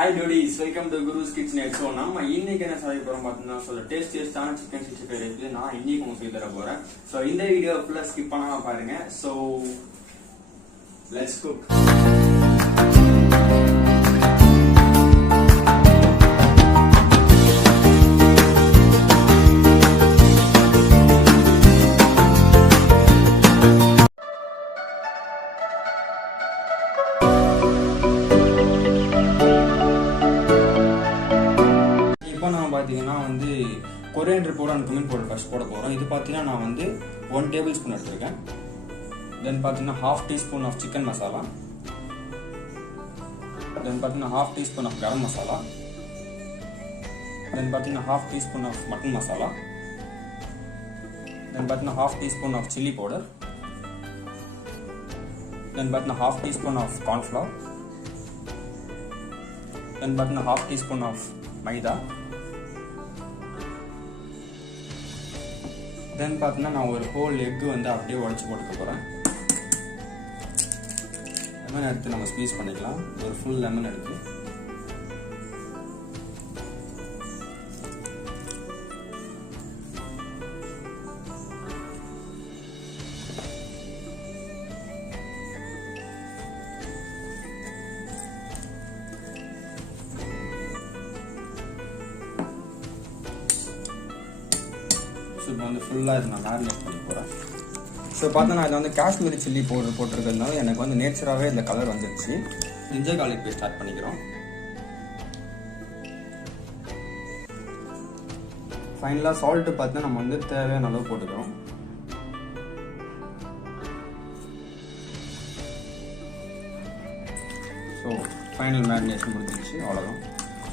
Hi dudes, welcome to Guru's Kitchen. So நம்ம இன்னைக்கு என்ன செய்ய போறோம் பார்த்தீங்கன்னா சொல்ல டேஸ்டியஸ்டான chicken 65 ரெசிபி நான் இன்னைக்கு உங்களுக்கு சொல்லி தர போறேன். So இந்த வீடியோ ஃபுல்லா ஸ்கிப் பண்ணாம பாருங்க. So let's cook. பார்த்தீங்கன்னா வந்து coriander powder and cumin powder first போட போகிறோம். இது பார்த்தீங்கன்னா நான் வந்து 1 டேபிள் ஸ்பூன் எடுத்துருக்கேன். தென் பார்த்தீங்கன்னா 1/2 டீஸ்பூன் ஆஃப் சிக்கன் மசாலா, தென் பார்த்தீங்கன்னா 1/2 டீஸ்பூன் ஆஃப் கரம் மசாலா, தென் பார்த்தீங்கன்னா 1/2 டீஸ்பூன் ஆஃப் மட்டன் மசாலா, தென் பார்த்தீங்கன்னா 1/2 டீஸ்பூன் ஆஃப் சில்லி பவுடர், தென் பார்த்தீங்கன்னா 1/2 டீஸ்பூன் ஆஃப் கார்ன்ஃப்ளவர், தென் பார்த்தீங்கன்னா 1/2 டீஸ்பூன் ஆஃப் மைதா, தென் பார்த்தீங்கன்னா நான் ஒரு ஹோல் எக்கு வந்து அப்படியே உடச்சி போட்டுக்க போகிறேன். லெமன் எடுத்து நம்ம ஸ்க்வீஸ் பண்ணிக்கலாம். ஒரு ஃபுல் லெமன் எடுத்து இப்போ வந்து ஃபுல்லாக இது நான் மேரினேட் பண்ணி போகிறேன். ஸோ பார்த்தா நான் இதில் வந்து காஷ்மீரி சில்லி பவுடர் போட்டிருக்கிறதுனால எனக்கு வந்து நேச்சராகவே இந்த கலர் வந்துருச்சு. ஜிஞ்சர் கார்லிக் பேஸ்ட் ஸ்டார்ட் பண்ணிக்கிறோம். ஃபைனலாக சால்ட்டு பார்த்தா நம்ம வந்து தேவையான அளவு போட்டுக்கிறோம். ஸோ ஃபைனல் மேரினேஷன் முடிஞ்சிருச்சு, அவ்வளோதான்.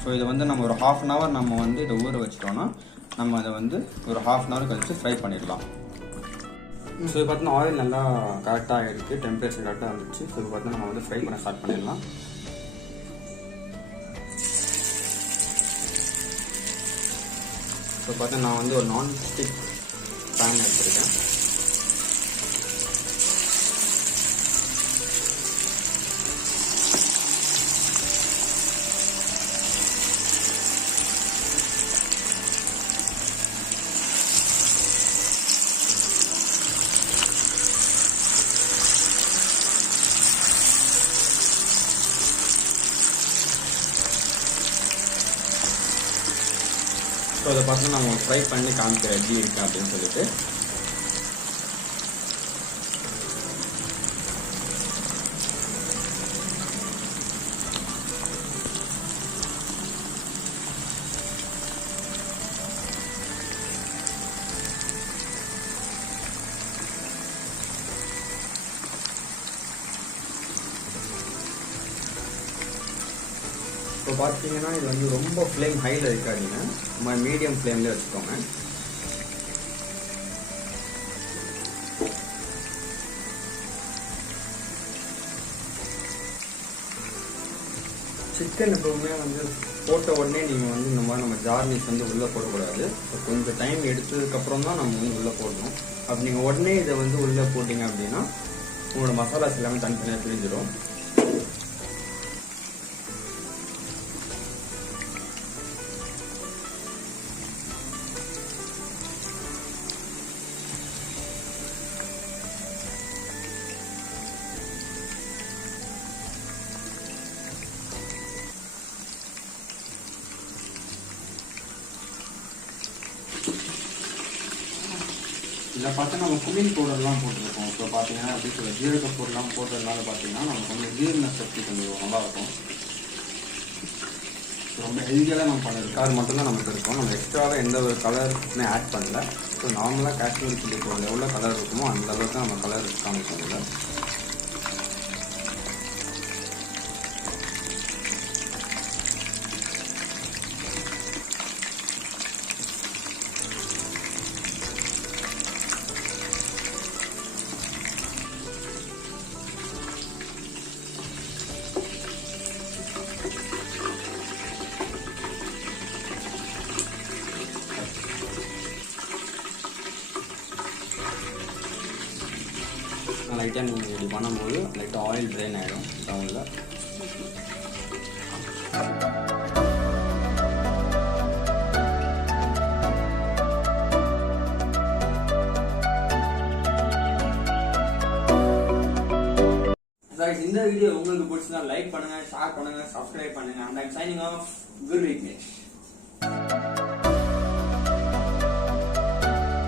ஸோ இதை வந்து நம்ம ஒரு 1/2 அன் ஹவர் நம்ம வந்து இதை ஊற வச்சிட்டோம்னா நம்ம அதை வந்து ஒரு 1/2 அன் ஹவர் கழிச்சு ஃப்ரை பண்ணிடலாம். ஸோ இது பார்த்தீங்கன்னா ஆயில் நல்லா கரெக்டாக இருக்குது, டெம்பரேச்சர் கரெக்டாக இருந்துச்சு. ஸோ இது பார்த்தீங்கன்னா நம்ம வந்து ஃப்ரை பண்ண ஸ்டார்ட் பண்ணிடலாம். ஸோ பார்த்தீங்கன்னா நான் வந்து ஒரு நான்ஸ்டிக் பேன் எடுத்துருக்கேன். ஸோ அதை பார்த்து நம்ம ஃப்ரை பண்ணி காமிக்கிற எப்படி இருக்கு அப்படின்னு சொல்லிட்டு. இப்போ பார்த்தீங்கன்னா இது வந்து ரொம்ப ஃப்ளேம் ஹையில் இருக்காதீங்க, நம்ம மீடியம் ஃப்ளேம்லேயே வச்சுக்கோங்க. சிக்கன் எப்பவுமே வந்து போட்ட உடனே நீங்கள் வந்து இந்த மாதிரி நம்ம ஜார்னிஷ் வந்து உள்ளே போடக்கூடாது. கொஞ்சம் டைம் எடுத்ததுக்கப்புறம் தான் நம்ம வந்து உள்ளே போடணும். அப்படி நீங்கள் உடனே இதை வந்து உள்ளே போட்டிங்க அப்படின்னா உங்களோட மசாலாஸ் எல்லாமே தனித்தனியாக பிரிஞ்சிடும். இதில் பார்த்தா நம்ம குமின் பவுடர்லாம் போட்டிருக்கோம். இப்போ பார்த்தீங்கன்னா அப்படி சொல்ல ஜீரக பொருள்லாம் போட்டதுனால பார்த்தீங்கன்னா நமக்கு வந்து ஜீரண சக்தி கொஞ்சம் நல்லாயிருக்கும். ரொம்ப ஹெல்த்தியாக நம்ம பண்ணிருக்கோம். அது மட்டும்தான் நமக்கு இருக்கும். நம்ம எக்ஸ்ட்ராவாக எந்த ஒரு கலருமே ஆட் பண்ணல. ஸோ நார்மலாக காஷ்மீர் சில்லி பவுடர் எவ்வளோ கலர் இருக்குமோ அந்த அளவுக்கு நம்ம கலர் காமிக்கல. லைட்டாக நீங்கள் இப்படி பண்ணும்போது லைட்டாக ஆயில் ட்ரெயின் ஆகிடும் டவுனில். guys, இந்த வீடியோ உங்களுக்கு பிடிச்சிருந்தா லைக் பண்ணுங்க, ஷேர் பண்ணுங்க, சப்ஸ்கிரைப் பண்ணுங்க. And I'm signing off. Good week.